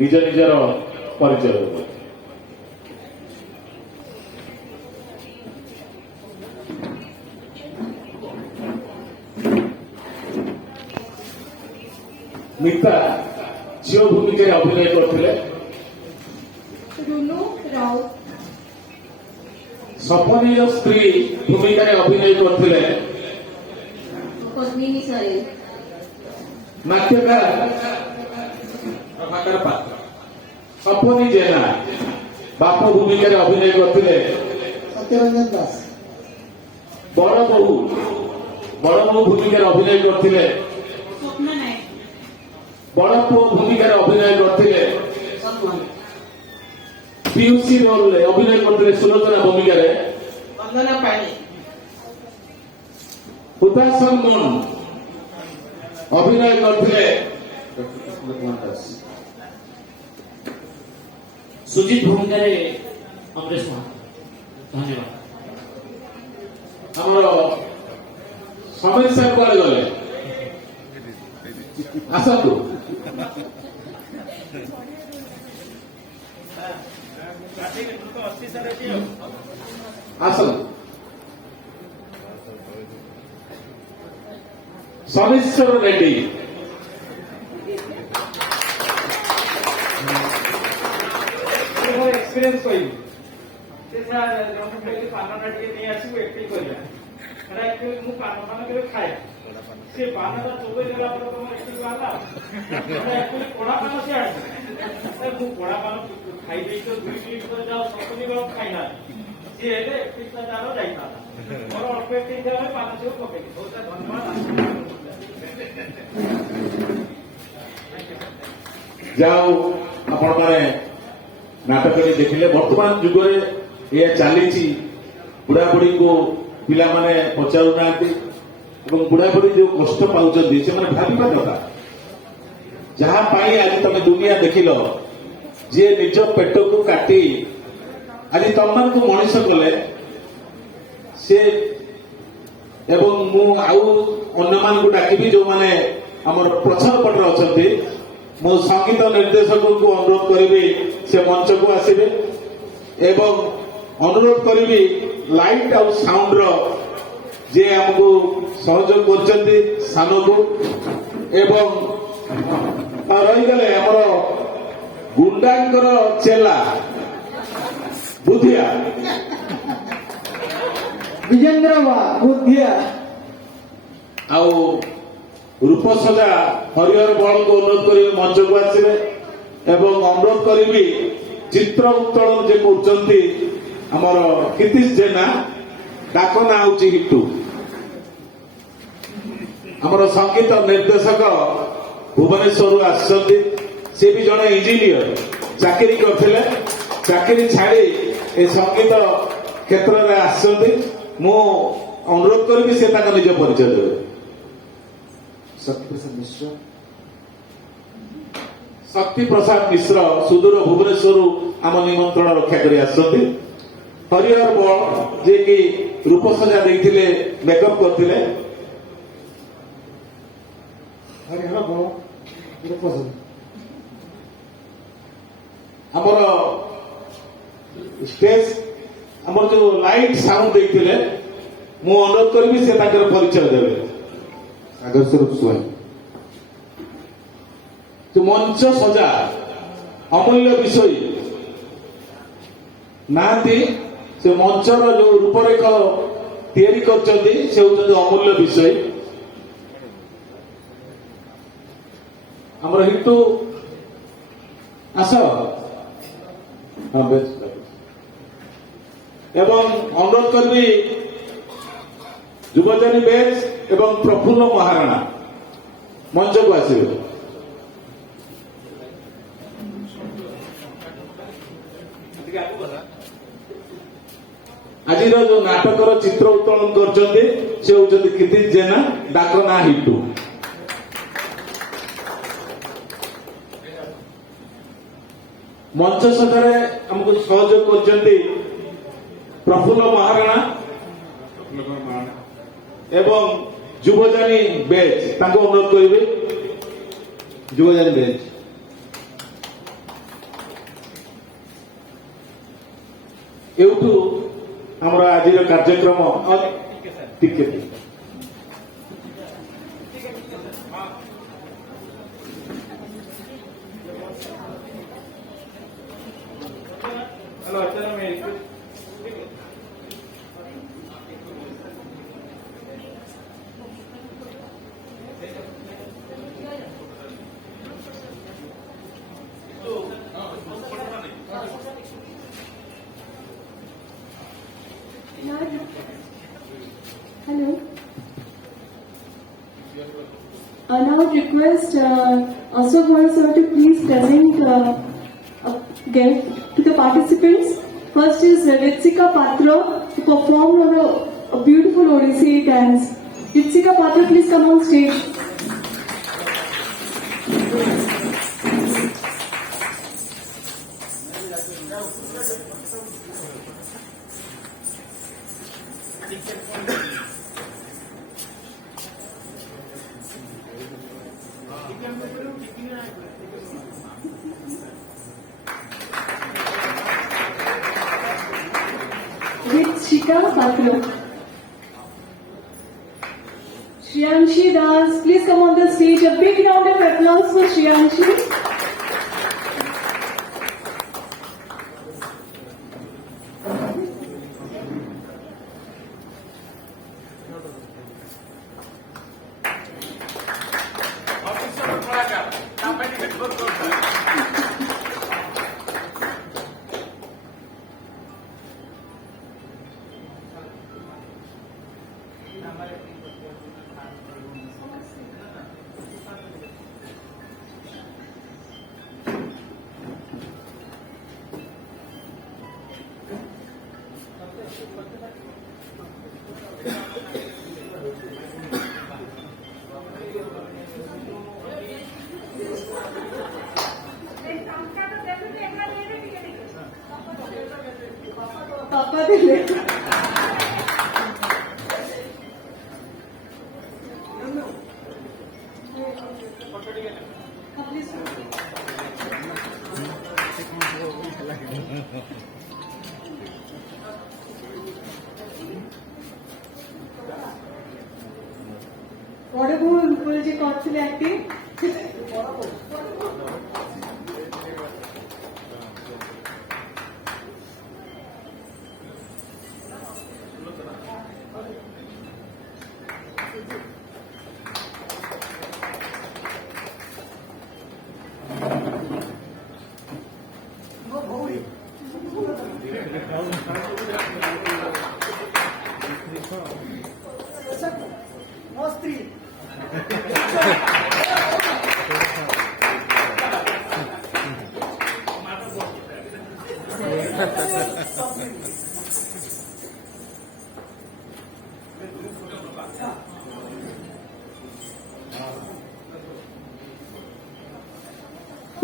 निज निजर परिचय देबो। मिता झील भूमिका अभिनय करथिले। रुनु राउत सपनीय स्त्री भूमिका अभिनय करथिले। पद्मिनी सारे नाट्यकार प्रभाकर पात्र सपनी जेना बाप भूमिका अभिनय करथिले। सत्यरंजन दास बड़ बहु भूमिका अभिनय करथिले। स्वप्न नायक बड़ पुओ भूमिका अभिनय करथिले। पीयूसी रोल अभिनय करथिले सुलोचना भूमिका वंदना पाणी हुतासन मन अभिनय करथिले। सुजीत भूमिका अमरेश महांत। धन्यवाद। हमर समस्या कुआडे गले आसतु आसन समेश्वर रेड्डी एक्सपीरियंस କହିବି ସେ ସାର୍ ଜଣକୁ କହିଲି ପାନଟା ଟିକେ ନେଇ ଆସିବୁ ଏକ୍ଟିଂ କରିବା ମାନେ ଆକ୍ଚୁଆଲି ମୁଁ ପାନ କେବେ ଖାଏ ସେ ପାନଟା ଚୋବେଇ ଦେଲା ପରେ ତମର ଏକ୍ଟିଂ ବାହାରିଲା ଆକ୍ଚୁଆଲି ପୋଡ଼ା ପାନ ସେ ଆଣିଛି ମୁଁ ପୋଡ଼ା ପାନ ଖାଇ ଦେଇଛି 2 ମିନିଟ୍ ପରେ ଯାଉ ସପନି ବେଳ ଖାଇନା ସିଏ ହେଲେ ଏକ୍ଟିଂଟା ତାର ଯାଇଥାନ୍ତା ମୋର ଅଳ୍ପ ଏକ୍ଟିଂ ଦେଲେ ପାନ ସବୁ ପକେଇଲି ବହୁତ ଧନ୍ୟବାଦ। जाओ आपण माने नाटक देखिले वर्तमान जुग ये चली बुढ़ा बुढ़ी को पिला माने पचारू ना बुढ़ा बुढ़ी जो कष्ट पाँच से भाविबा कथा जहाँ आज तुम दुनिया देखिल जी निज पेट को काटी आज तुम मान को मनीष कले से एवं मु आउ अन्य मान को डाकिबी जो माने हमर प्रचार पटर अछंती मु संगीत निर्देशक को अनुरोध करी से मंच को आसबे एवं अनुरोध करी लाइट आउ साउंड रो जे हमको सहयोग करछंती सान को एवं रही गले हमर गुंडांकर चेला बुधिया विजेंद्र बुद्धिया आउ रूपसजा हरिहर बल को अनुरोध करी मंच को आसबे एवं अनुरोध करी चित्र उत्तोलन जे करछंती हमर कितिश जेना डाक ना होची हिट्टू हमर संगीत निर्देशक भुवनेश्वर आसछंती से भी जड़े इंजीनियर चाकरी करथिले चाकरी छाड़ी ए संगीत क्षेत्र में आसछंती मु अनुरोध करी से ताका निज परिचय देबे। शक्ति प्रसाद मिश्र सुदूर भुवनेश्वर आम निमंत्रण रक्षा कर हरिहर बल जे कि रूपसजा देते मेकअप करते हरिहर बल रूपसजा आमर स्टेज आमर जो लाइट साउंड देते मु अनुरोध करी से परिचय देवे। सागर स्वरूप स्वयं जो मंच सजा अमूल्य विषय नाती से मंचर जो रूपरेख तैयारी करछंती से होउछंती अमूल्य विषय हमर हिट्टू आस एवं अनुरोध करी युवजनी बेस एवं प्रफुल्ल महाराणा मंच को आसवे। आज जो नाटकर चित्र उत्तोलन करछंती से होउछंती कितिश जेना डाक ना हिट्टू। मंच सजारे हमको सहयोग करछंती प्रफुल्ल महाराणा एवं युवजानी बेच अनुरोध करेंगे युवजानी बेच ଏଉଠୁ ଆମର ଆଜିର କାର୍ଯ୍ୟକ୍ରମ ठीक है सर ଟିକେ हेलो चलो मेरी Hello. I now request Ashok Mohan sir to please present a gift to the participants. First is Ritsika Patra to perform on a beautiful Odissi dance. Ritsika Patra, please come on stage. Ritsika Patra. Shriyanshi Das, please come on the stage. A big round of applause for Shriyanshi. Papa dile. What about Rupalji Kaushal acting?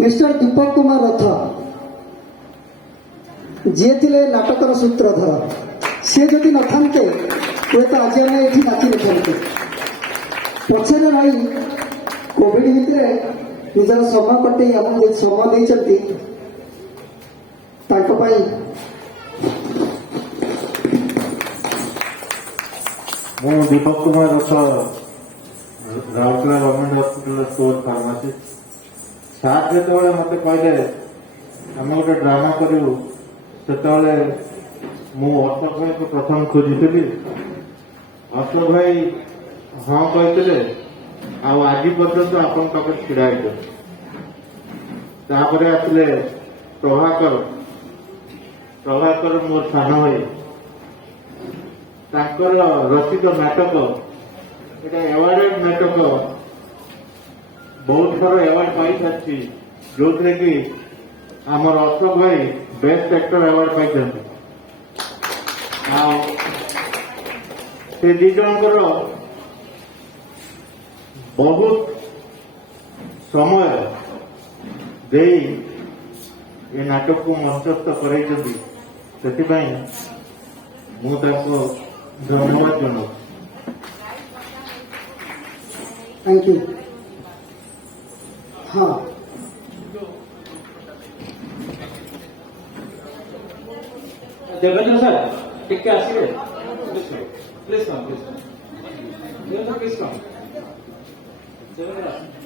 Mister Deepak Kumar ରଥ ଯିଏ ଥିଲେ ନାଟକର ସୂତ୍ରଧର, ସେ ଯଦି ନଥାନ୍ତେ ହୁଏତ ଆଜି ଆମେ ଏଠି ନାଚି ନଥାନ୍ତେ। ପଛରେ ରହି କୋଭିଡ ଭିତରେ ନିଜର ସମୟ କଟେଇ ଆମକୁ ସମୟ ଦେଇଛନ୍ତି, ତାଙ୍କ ପାଇଁ ମୁଁ ଦୀପକ କୁମାର ରଥ, Rourkela government hospital store pharmacist. Sir ଯେତେବେଳେ ମତେ କହିଲେ ଆମେ ଗୋଟେ ଡ୍ରାମା କରିବୁ, ସେତେବେଳେ ମୁଁ ଅଶୋକ ଭାଇକୁ ପ୍ରଥମ ଖୋଜିଥିଲି। ଅଶୋକ ଭାଇ ହଁ କହିଥିଲେ, ଆଉ ଆଜି ପର୍ଯ୍ୟନ୍ତ ଆପଣଙ୍କ ପାଖରେ ଛିଡା ହେଇଛନ୍ତି। ତାପରେ ଆସିଲେ ପ୍ରଭାକର ମୋର ସାନ ଭାଇ, ତାଙ୍କର ରଚିତ ନାଟକ, ଏଇଟା ଆୱାର୍ଡେଡ ନାଟକ, ବହୁତ ଥର ଆୱାର୍ଡ ପାଇସାରିଛି, ଯୋଉଥିରେ କି ଆମର ଅଶୋକ ଭାଇ ବେଷ୍ଟ ଆକ୍ଟର ଆୱାର୍ଡ ପାଇଛନ୍ତି। ଆଉ ସେ ଦି ଜଣଙ୍କର ବହୁତ ସମୟ ଦେଇ ଏ ନାଟକକୁ ମଞ୍ଚସ୍ଥ କରାଇଛନ୍ତି, ସେଥିପାଇଁ ମୁଁ ତାଙ୍କୁ ଧନ୍ୟବାଦ ଜଣାଉଛି। Thank you. हाँ, देवेंद्र सर टिके आसिए please come please come Devendra please come Devendra